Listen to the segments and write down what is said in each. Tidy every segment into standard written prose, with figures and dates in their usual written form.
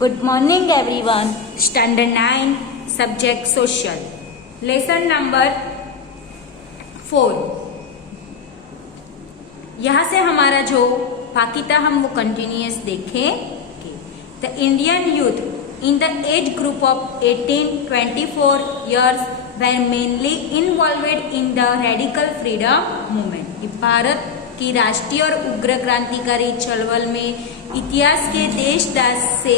Good morning everyone. Standard 9 subject social. Lesson number 4. यहाँ से हमारा जो बाकी था हम वो कंटिन्यूअस देखेंगे. The Indian youth in the age group of 18-24 years were mainly involved in the radical freedom movement. Bharat की राष्ट्रीय और उग्र क्रांतिकारी चळवळ में इतिहास के देश दास से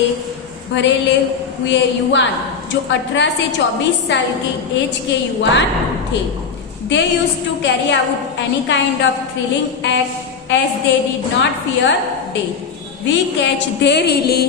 भरेले हुए युवान जो 18 से 24 साल के एज के युवान थे. They used to carry out any kind of thrilling act as they did not fear death. We catch they really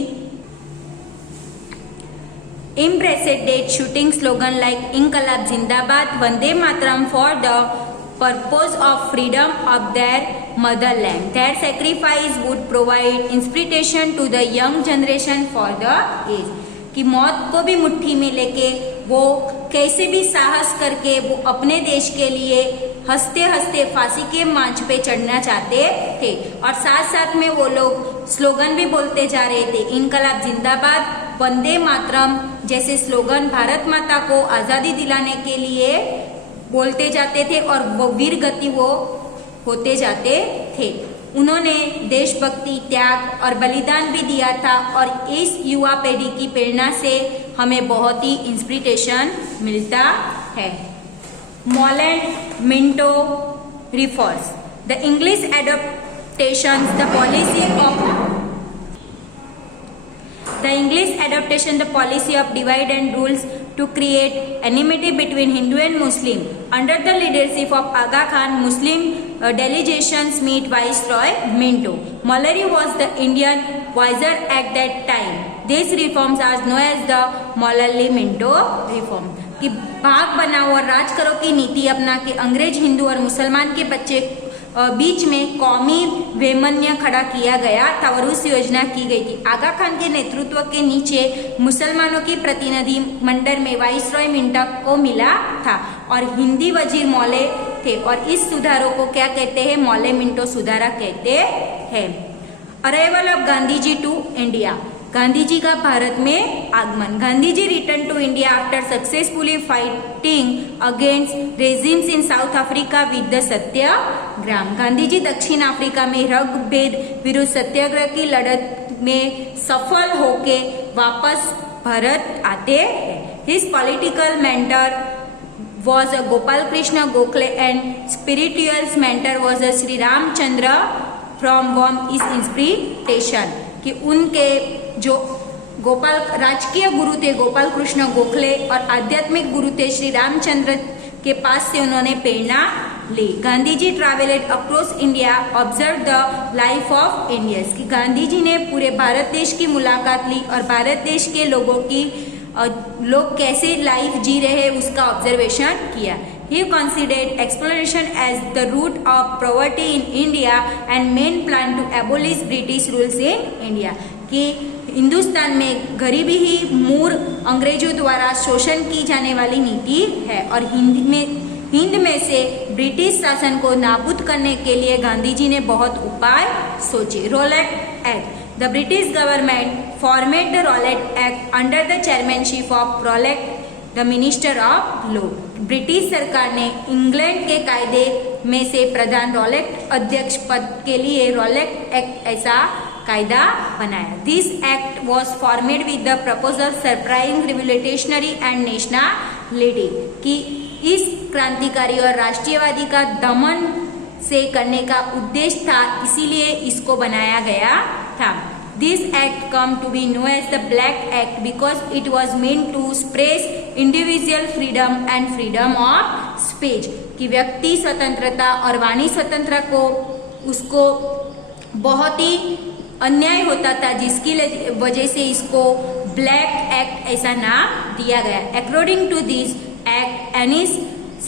embraced death, shooting slogan like Inqilab Zindabad, Vande Mataram for the purpose of freedom of their motherland. Their sacrifice would provide inspiration to the young generation for the age. कि मौत को भी मुट्ठी में लेके वो कैसे भी साहस करके वो अपने देश के लिए हंसते हंसते फांसी के मंच पे चढ़ना चाहते थे और साथ साथ में वो लोग स्लोगन भी बोलते जा रहे थे. इनकलाब जिंदाबाद, वंदे मातरम जैसे स्लोगन भारत माता को आजादी दिलाने के लिए बोलते जाते थे और वो वीर गति वो होते जाते थे. उन्होंने देशभक्ति, त्याग और बलिदान भी दिया था और इस युवा पीढ़ी की प्रेरणा से हमें बहुत ही इंस्पिरेशन मिलता है. Morley Minto refers the English adaptation the policy of divide and rules to create enmity between Hindu and Muslim. Under the leadership of Aga Khan, Muslim delegations meet Viceroy Minto. Mallory was the Indian Vizier at that time. These reforms are known as the Mallory-Minto reform. कि भाग बनाओ और राज करो की नीति अपना के अंग्रेज, हिंदू और मुसलमान के बच्चे बीच में कौमी वैमनस्य खड़ा किया गया था और उस योजना की गई थी. आगा खान के नेतृत्व के नीचे मुसलमानों की प्रतिनिधि मंडल में वाइसरॉय मिंटो को मिला था और हिंदी वजीर मौले थे और इस सुधारों को क्या कहते हैं? मौले मिंटो सुधारा कहते हैं. Arrival of Gandhi ji to India. Gandhi ji का भारत में आगमन. Gandhi ji return to India after successfully fighting against regimes in South Africa with the satyagraha. Gandhi ji दक्षिण अफ्रीका में रंगभेद विरुद्ध सत्याग्रह की लड़त में सफल होके वापस भारत आते हैं. His political mentor was Gopal Krishna Gokhale and spiritual mentor was Sri Ramchandra from whom is inspiration. कि उनके जो राजकीय गुरु थे गोपाल कृष्ण गोखले और आध्यात्मिक गुरु थे श्री रामचंद्र के पास से उन्होंने प्रेरणा ली. Gandhi ji travelled across India, observe the life of Indians. कि गांधी जी ने पूरे भारत देश की मुलाकात ली और भारत देश के लोगों की लोग कैसे लाइफ जी रहे हैं उसका ऑब्जर्वेशन किया. He considered exploration as the root of poverty in India and main plan to abolish British rules in India. कि हिंदुस्तान में गरीबी ही मूल अंग्रेजों द्वारा शोषण की जाने वाली नीति है और हिंद में से ब्रिटिश शासन को नाबूद करने के लिए गांधी जी ने बहुत उपाय सोचे. Rowlatt act. The British government formed the Rowlatt act under the chairmanship of Rowlatt the minister of law. British सरकार ने इंग्लैंड के कायदे में से प्रधान रॉलेट अध्यक्ष पद के लिए रॉलेट एक्ट ऐसा कायदा बनाया. This act was formed with the proposal surprising revolutionary and nationality. कि इस क्रांतिकारी और राष्ट्रीयवादी का दमन से करने का उद्देश्य था, इसीलिए इसको बनाया गया था. This act come to be known as the Black Act because it was meant to suppress individual freedom and freedom of speech. कि व्यक्ति स्वतंत्रता और वाणी स्वतंत्रता को उसको बहुत ही अन्याय होता था जिसकी वजह से इसको ब्लैक एक्ट ऐसा नाम दिया गया. According to this act, any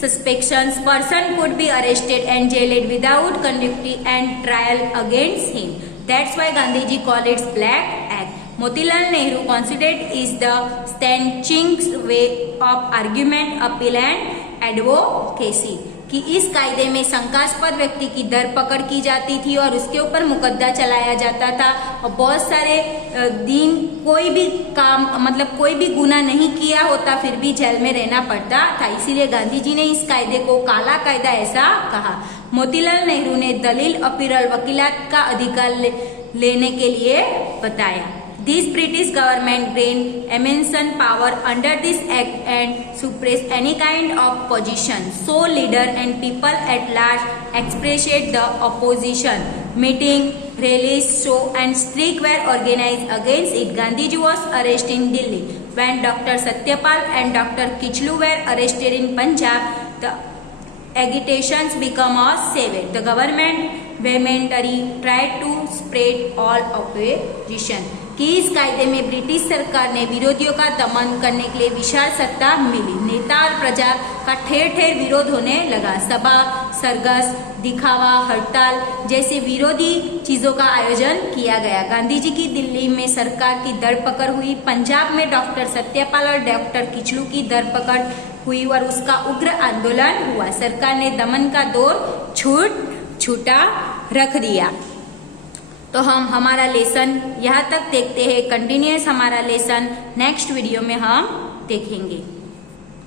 suspicious person could be arrested and jailed without conviction and trial against him. That's why Gandhi ji called it Black Act. Motilal Nehru considered is the stanching way of argument, appeal and advocacy. कि इस कायदे में शंकास्पद व्यक्ति की धरपकड़ की जाती थी और उसके ऊपर मुकदमा चलाया जाता था और बहुत सारे दिन कोई भी काम मतलब कोई भी गुनाह नहीं किया होता फिर भी जेल में रहना पड़ता था। इसीलिए गांधी जी ने इस कायदे को काला कायदा ऐसा कहा। मोतीलाल नेहरू ने दलील अपील वकीलात का अधिकार लेने के लिए बताया। This British government gained immense power under this act and suppressed any kind of opposition. So leader and people at large expressed the opposition. Meeting, rallies, show and strike were organized against it. Gandhiji was arrested in Delhi. When Dr. Satyapal and Dr. Kichlu were arrested in Punjab, the agitations became severe. The government vehemently tried to spread all opposition. कि इस कायदे में British सरकार ने विरोधियों का दमन करने के लिए विशाल सत्ता मिली। नेता और प्रजा का ठेर ठेर विरोध होने लगा। सभा, सरघस, दिखावा, हड़ताल जैसे विरोधी चीजों का आयोजन किया गया। गांधी जी की दिल्ली में सरकार की धरपकड़ हुई। पंजाब में डॉक्टर सत्यपाल और डॉक्टर किचलू की धरपकड़ हुई और उसका उग्र आंदोलन हुआ। सरकार ने दमन का दौर छूटा रख दिया। तो हम हमारा लेसन यहाँ तक देखते हैं। कंटिन्यूअस हमारा लेसन नेक्स्ट वीडियो में हम देखेंगे।